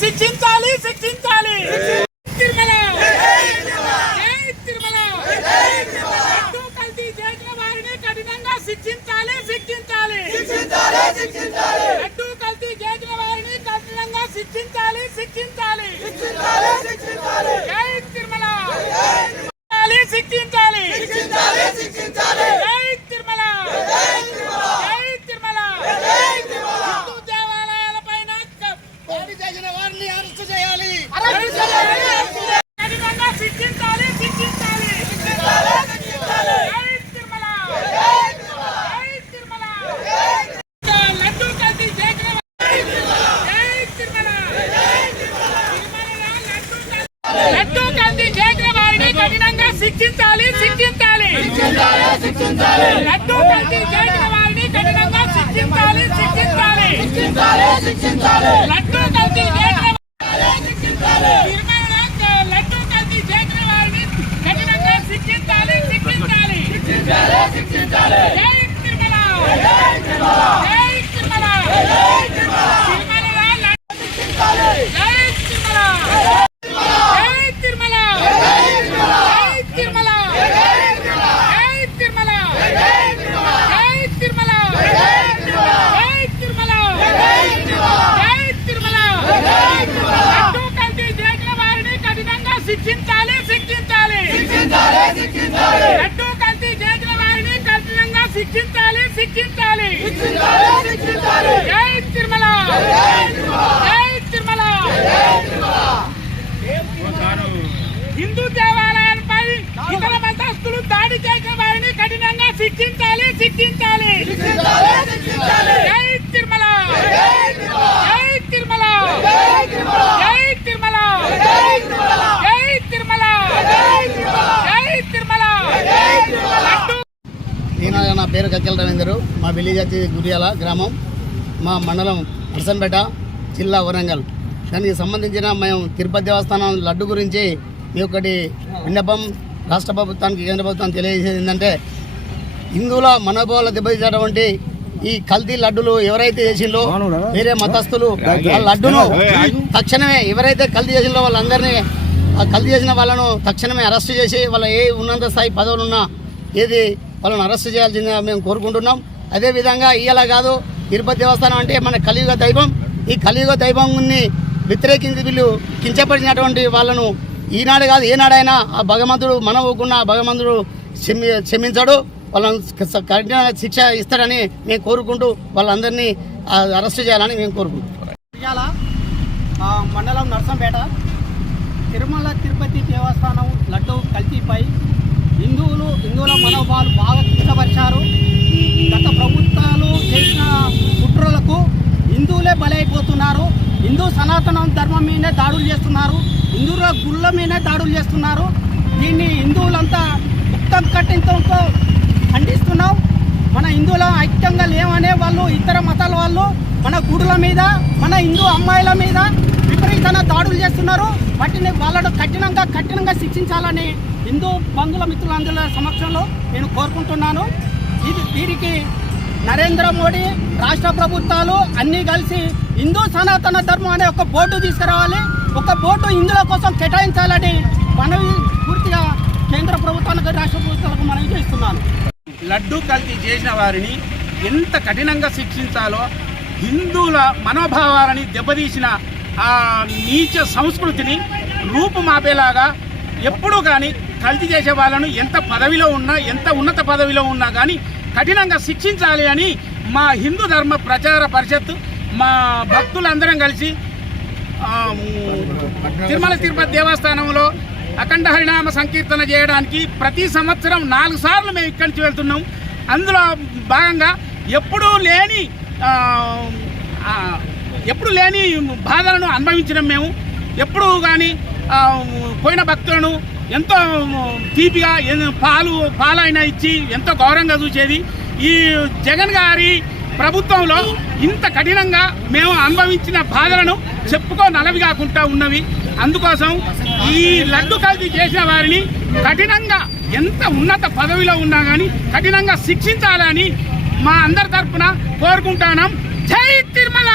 శిక్షించాలి శిక్షించాలి తిరుమల తిరుమల లడ్డూ కల్తీ చేసిన వారిని కఠినంగా శిక్షించాలి శిక్షించాలి లడ్డూ కల్తీ చేసిన వారిని కఠినంగా శిక్షించాలి శిక్షించాలి జై తిరుమల శిక్షించాలి జై తిరుమల జై తిరుమల హిందూ దేవాలయాల పైన దాడి చేసిన వారిని అరెస్ట్ చేయాలి కఠినంగా శిక్షించాలి శిక్షించాలి జై తిరుమల జై తిరుమల లడ్డూ కల్తీ చేసిన జై తిరుమల లడ్డూ కల్తీ చేసిన వారిని కఠినంగా శిక్షించాలి శిక్షించాలి లడ్డూ కల్తీ చేసిన వారిని కఠినంగా శిక్షించాలి శిక్షించాలి లడ్డూ కల్తీ చేసిన లడ్డూ కల్తీ చేసిన వారిని కఠినంగా శిక్షించాలి శిక్షించాలి జై తిరుమల జై తిరుమల శిక్షించాలి శిక్షించాలి లడ్డూ కల్తీ చేసిన వారిని కఠినంగా శిక్షించాలి శిక్షించాలి జై తిరుమల జై తిరుమల హిందూ దేవాలయాలపై ఇతర మతస్థులు దాడి చేసిన వారిని కఠినంగా శిక్షించాలి శిక్షించాలి జై తిరుమల జై తిరుమల జై తిరుమల నా పేరు కచ్చల రవీందరు. మా విలేజ్ వచ్చి గురియాల గ్రామం, మా మండలం నర్సంపేట, జిల్లా వరంగల్. దానికి సంబంధించిన మేము తిరుపతి దేవస్థానం లడ్డు గురించి మీ ఒకటి విన్నపం రాష్ట్ర ప్రభుత్వానికి కేంద్ర ప్రభుత్వానికి తెలియజేసేది ఏంటంటే, హిందువుల మనోభావాలు దెబ్బతీసేటువంటి ఈ కల్తీ లడ్డులు ఎవరైతే చేసిందో వేరే మతస్థులు ఆ లడ్డును తక్షణమే ఎవరైతే కల్తీ చేసిందో వాళ్ళందరినీ కల్తీ చేసిన వాళ్ళను తక్షణమే అరెస్ట్ చేసి వాళ్ళ ఏ ఉన్నత స్థాయి పదవులు ఉన్నా ఏది వాళ్ళని అరెస్ట్ చేయాల్సిందిగా మేము కోరుకుంటున్నాం. అదేవిధంగా ఇయ్యాల కాదు, తిరుపతి దేవస్థానం అంటే మన కలియుగ దైవం. ఈ కలియుగ దైవంని వ్యతిరేకించి వీళ్ళు కించపరిచినటువంటి వాళ్ళను ఈనాడు కాదు ఏనాడైనా ఆ భగవంతుడు మన ఊకున్న భగవంతుడు క్షమించాడు, వాళ్ళని కఠిన శిక్ష ఇస్తాడని మేము కోరుకుంటూ వాళ్ళందరినీ అరెస్ట్ చేయాలని మేము కోరుకుంటున్నాం. మండలం నర్సంపేట తిరుమల తిరుపతి దేవస్థానం లడ్డు కల్తీపై హిందువుల మనోభావాలు బాగా కించపరిచారు. గత ప్రభుత్వాలు చేసిన కుట్రలకు హిందువులే బలైపోతున్నారు. హిందూ సనాతన ధర్మం మీదే దాడులు చేస్తున్నారు, హిందువుల గుళ్ళ మీదే దాడులు చేస్తున్నారు. దీన్ని హిందువులంతా ఉత్తం కట్టించడంతో ఖండిస్తున్నాం. మన హిందువుల ఐక్యంగా లేవనే వాళ్ళు ఇతర మతాల వాళ్ళు మన గుడుల మీద, మన హిందూ అమ్మాయిల మీద విపరీతంగా దాడులు చేస్తున్నారు. వాటిని వాళ్ళను కఠినంగా శిక్షించాలని హిందూ బంధువుల మిత్రులందరి సమక్షంలో నేను కోరుకుంటున్నాను. దీనికి నరేంద్ర మోడీ రాష్ట్ర ప్రభుత్వాలు అన్నీ కలిసి హిందూ సనాతన ధర్మం అనే ఒక బోర్డు తీసుకురావాలి, ఒక బోర్డు హిందువుల కోసం కేటాయించాలని మనవి పూర్తిగా కేంద్ర ప్రభుత్వానికి రాష్ట్ర ప్రభుత్వాలకు మనవి చేస్తున్నాను. లడ్డూ కల్తీ చేసిన వారిని ఎంత కఠినంగా శిక్షించాలో, హిందువుల మనోభావాలని దెబ్బతీసిన ఆ నీచ సంస్కృతిని రూపుమాపేలాగా ఎప్పుడూ కానీ కల్తీ చేసే వాళ్ళను ఎంత పదవిలో ఉన్నా, ఎంత ఉన్నత పదవిలో ఉన్నా కానీ కఠినంగా శిక్షించాలి అని మా హిందూ ధర్మ ప్రచార పరిషత్, మా భక్తులందరం కలిసి తిరుమల తిరుపతి దేవస్థానంలో అఖండ హరినామ సంకీర్తన చేయడానికి ప్రతి సంవత్సరం 4 సార్లు మేము ఇక్కడి నుంచి వెళ్తున్నాం. అందులో భాగంగా ఎప్పుడూ లేని బాధలను అనుభవించడం మేము. ఎప్పుడూ కానీ పోయిన భక్తులను ఎంతో తీపిగా పాలైనా ఇచ్చి ఎంతో గౌరవంగా చూసేది. ఈ జగన్ గారి ప్రభుత్వంలో ఇంత కఠినంగా మేము అనుభవించిన బాధలను చెప్పుకోనలవి కాకుండా ఉన్నవి. అందుకోసం ఈ లడ్డు కల్తీ చేసిన వారిని కఠినంగా, ఎంత ఉన్నత పదవిలో ఉన్నా కానీ కఠినంగా శిక్షించాలని మా అందరి తరపున కోరుకుంటున్నాం. జై తిరుమల.